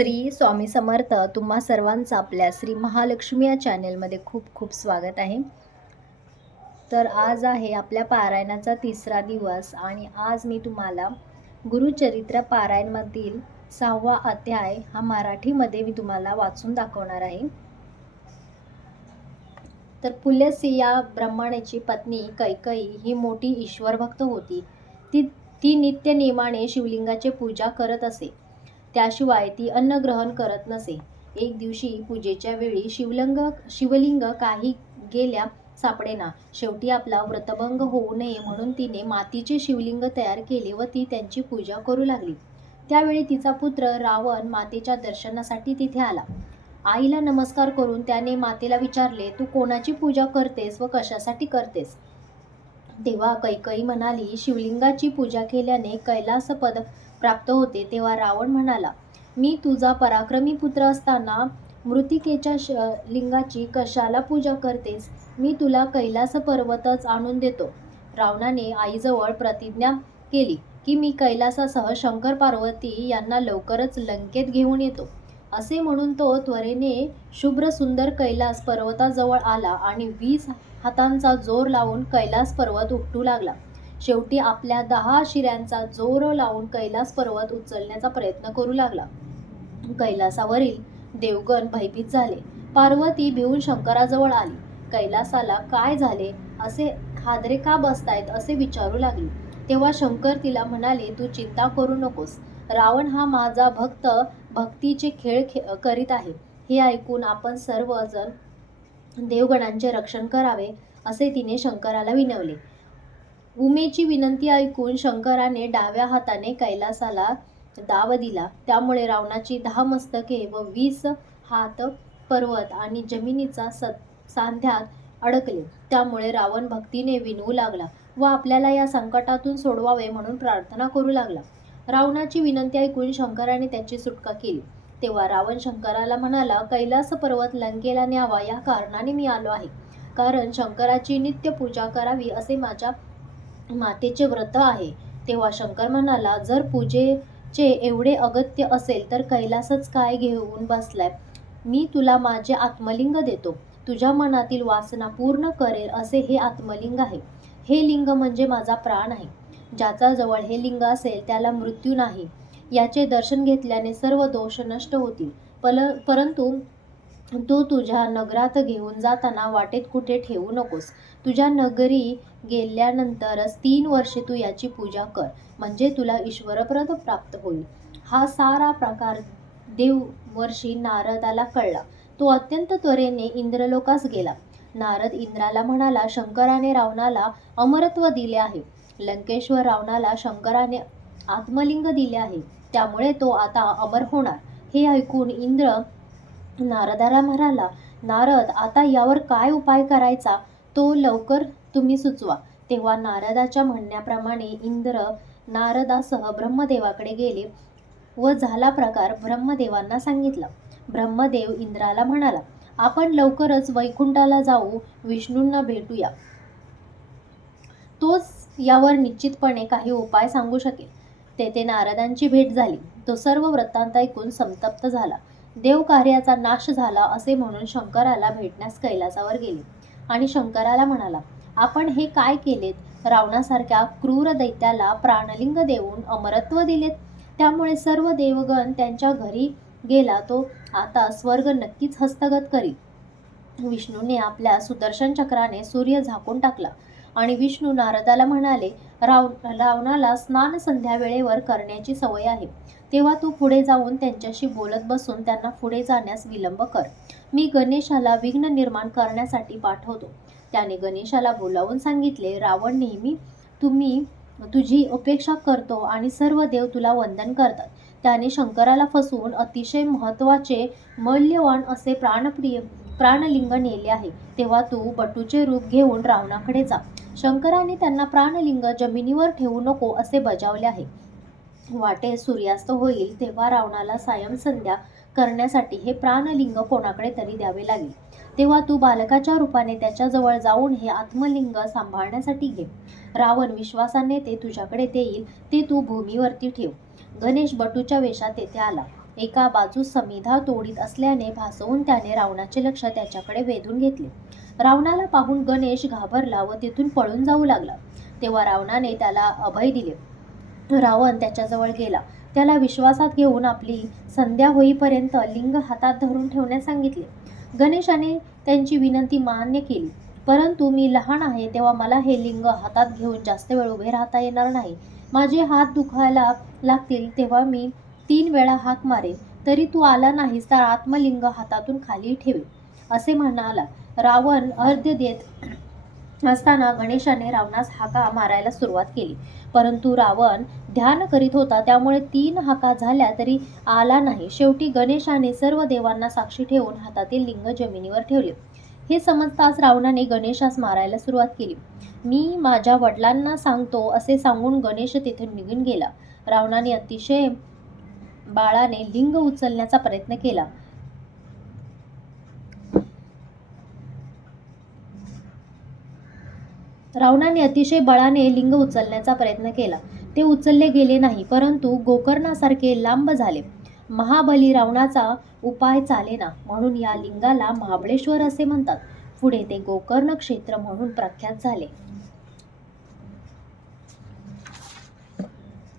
श्री स्वामी समर्थ. तुम्हा सर्वांचं आपल्या श्री महालक्ष्मी या चॅनेलमध्ये खूप खूप स्वागत आहे. तर आज आहे आपल्या पारायणाचा तिसरा दिवस आणि आज मी तुम्हाला गुरुचरित्र पारायणमधील 6वा अध्याय हा मराठीमध्ये मी तुम्हाला वाचून दाखवणार आहे. तर पुल्यसी या ब्राह्मणाची पत्नी कैकई ही मोठी ईश्वरभक्त होती. ती नित्य नियमाने शिवलिंगाची पूजा करत असे. त्याशिवाय ती अन्न ग्रहण करत नसे. एक दिवशी पूजेच्या वेळी शिवलिंग काही गेल्या सापडेना. शेवटी आपला व्रतभंग होऊ नये म्हणून तिने मातीचे शिवलिंग तयार केले व ती त्यांची पूजा करू लागली. त्यावेळी तिचा पुत्र रावण मातेच्या दर्शनासाठी तिथे आला. आईला नमस्कार करून त्याने मातेला विचारले, तू कोणाची पूजा करतेस व कशासाठी करतेस? तेव्हा कैकई म्हणाली, शिवलिंगाची पूजा केल्याने कैलास पद प्राप्त होते. तेव्हा रावण म्हणाला, मी तुझा पराक्रमी पुत्र असताना मृतिकेच्या लिंगाची कशाला पूजा करतेस? मी तुला कैलास पर्वतच आणून देतो. रावणाने आईजवळ प्रतिज्ञा केली की मी कैलासासह शंकर पार्वती यांना लवकरच लंकेत घेऊन येतो. असे म्हणून तो त्वरेने शुभ्र सुंदर कैलास पर्वताजवळ आला आणि 20 हातांचा जोर लावून कैलास पर्वत उपटू लागला. शेवटी आपल्या 10 शिऱ्यांचा जोर लावून कैलास पर्वत उचलण्याचा प्रयत्न करू लागला. कैलासावरील देवगण भयभीत झाले. पार्वती भिवून शंकराजवळ आली. कैलासाला काय झाले, असे हादरे का बसतायत असे विचारू लागली. तेव्हा शंकर तिला म्हणाले, तू चिंता करू नकोस. रावण हा माझा भक्त भक्तीचे खेळ करीत आहे. हे ऐकून आपण सर्वजण देवगणांचे रक्षण करावे असे तिने शंकराला विनवले. उमेची विनंती ऐकून शंकराने डाव्या हाताने कैलासाला दाव दिला. त्यामुळे रावणाची 10 मस्तके व 20 हात पर्वत आणि जमिनीचा सांध्यात अडकले. त्यामुळे रावण भक्तीने विनवू लागला व आपल्याला या संकटातून सोडवावे म्हणून प्रार्थना करू लागला. रावणाची विनंती ऐकून शंकराने त्याची सुटका केली. तेव्हा रावण शंकराला म्हणाला, कैलास पर्वत लंकेला न्यावा या कारणाने मी आलो आहे. कारण शंकराची नित्य पूजा करावी असे माझ्या मातेचे व्रत आहे. तेव्हा शंकर म्हणाला, जर पूजेचे एवढे अगत्य असेल तर कैलासच काय घेऊन बसलाय? मी तुला माझे आत्मलिंग देतो. तुझ्या मनातील वासना पूर्ण करेल असे हे आत्मलिंग आहे. हे लिंग म्हणजे माझा प्राण आहे. ज्याचा जवळ हे लिंग असेल त्याला मृत्यू नाही. याचे दर्शन घेतल्याने सर्व दोष नष्ट होतील. परंतु तू तुझ्या नगरात घेऊन जाताना वाटेत कुठे ठेवू नकोस. तुझ्या नगरी गेल्यानंतरच 3 वर्षे तू याची पूजा कर, म्हणजे तुला ईश्वरप्रद प्राप्त होईल. हा सारा प्रकार देवर्षी नारदाला कळला. तो अत्यंत त्वरेने इंद्रलोकास गेला. नारद इंद्राला म्हणाला, शंकराने रावणाला अमरत्व दिले आहे. लंकेश्वर रावणाला शंकराने आत्मलिंग दिले आहे. त्यामुळे तो आता अमर होणार. हे ऐकून इंद्र नारदाला म्हणाला, नारद, आता यावर काय उपाय करायचा तो लवकर तुम्ही सुचवा. तेव्हा नारदाच्या म्हणण्याप्रमाणे इंद्र नारदासह ब्रह्मदेवाकडे गेले व झाला प्रकार ब्रह्मदेवांना सांगितला. ब्रह्मदेव इंद्राला म्हणाला, आपण लवकरच वैकुंठाला जाऊ विष्णूंना भेटूया. तोच यावर निश्चितपणे काही उपाय सांगू शकेल. तेथे नारदांची भेट झाली. तो सर्व वृत्तांत ऐकून संतप्त झाला. देवकार्याचा नाश झाला असे म्हणून शंकराला भेटण्यास कैलासावर गेले आणि शंकराला म्हणाला, आपण हे काय केलेत? रावणासारख्या क्रूर दैत्याला प्राणलिंग देऊन अमरत्व दिलेत. त्यामुळे सर्व देवगण त्यांच्या घरी गेला. तो आता स्वर्ग नक्कीच हस्तगत करील. विष्णूने आपल्या सुदर्शन चक्राने सूर्य झाकून टाकला आणि विष्णू नारदाला म्हणाले, रावणाला स्नान संध्या वेळेवर करण्याची सवय आहे. तेव्हा तू पुढे जाऊन त्यांच्याशी बोलत बसून त्यांना पुढे जाण्यास विलंब कर. मी गणेशाला विघ्न निर्माण करण्यासाठी पाठवतो. त्याने गणेशाला बोलावून सांगितले, रावण नेहमी तुझी उपेक्षा करतो आणि सर्व देव तुला वंदन करतात. त्याने शंकराला फसवून अतिशय महत्त्वाचे मौल्यवान असे प्राणलिंग नेले आहे. तेव्हा तू बटूचे रूप घेऊन रावणाकडे जा. शंकराने त्यांना प्राणलिंग जमिनीवर ठेवू नको असे बजावले आहे. वाटेत सूर्यास्त होईल तेव्हा रावणाला सायं संध्या करण्यासाठी हे प्राणलिंग कोणाकडे तरी द्यावे लागेल. तेव्हा तू बालकाच्या रूपाने त्याच्याजवळ जाऊन हे आत्मलिंग सांभाळण्यासाठी घे. रावण विश्वासाने ते तुझ्याकडे देईल. ते तू भूमीवरती ठेव. गणेश बटूच्या वेशात तेथे आला. एका बाजूस समिधा तोडीत असल्याने भासवून त्याने रावणाचे लक्ष त्याच्याकडे वेधून घेतले. रावणाला पाहून गणेश घाबरला व तिथून पळून जाऊ लागला. तेव्हा रावणाने त्याला अभय दिले. रावण त्याच्याजवळ गेला. त्याला विश्वासात घेऊन आपली संध्या होईपर्यंत लिंग हातात धरून ठेवण्यास सांगितले. गणेशाने त्यांची विनंती मान्य केली. परंतु मी लहान आहे तेव्हा मला हे लिंग हातात घेऊन जास्त वेळ उभे राहता येणार नाही. माझे हात दुखायला लागतील तेव्हा मी 3 वेळा हाक मारेन, तरी तू आला नाहीस तर आत्मलिंग हातातून खाली ठेवे, असे म्हणाला. रावण अर्ध्य देत असताना गणेशाने रावणास हाका मारायला सुरुवात केली. परंतु रावण ध्यान करीत होता, त्यामुळे 3 हाका झाल्या तरी आला नाही. शेवटी गणेशाने सर्व देवांना साक्षी ठेवून हातातील लिंग जमिनीवर ठेवले. हे समजताच रावणाने गणेशास मारायला सुरुवात केली. मी माझ्या वडिलांना सांगतो असे सांगून गणेश तिथून निघून गेला. रावणाने अतिशय बाळाने लिंग उचलण्याचा प्रयत्न केला. ते उचलले गेले नाही, परंतु गोकर्णासारखे लांब झाले. महाबली रावणाचा उपाय चालेना, म्हणून या लिंगाला महाबळेश्वर असे म्हणतात. पुढे ते गोकर्ण क्षेत्र म्हणून प्रख्यात झाले.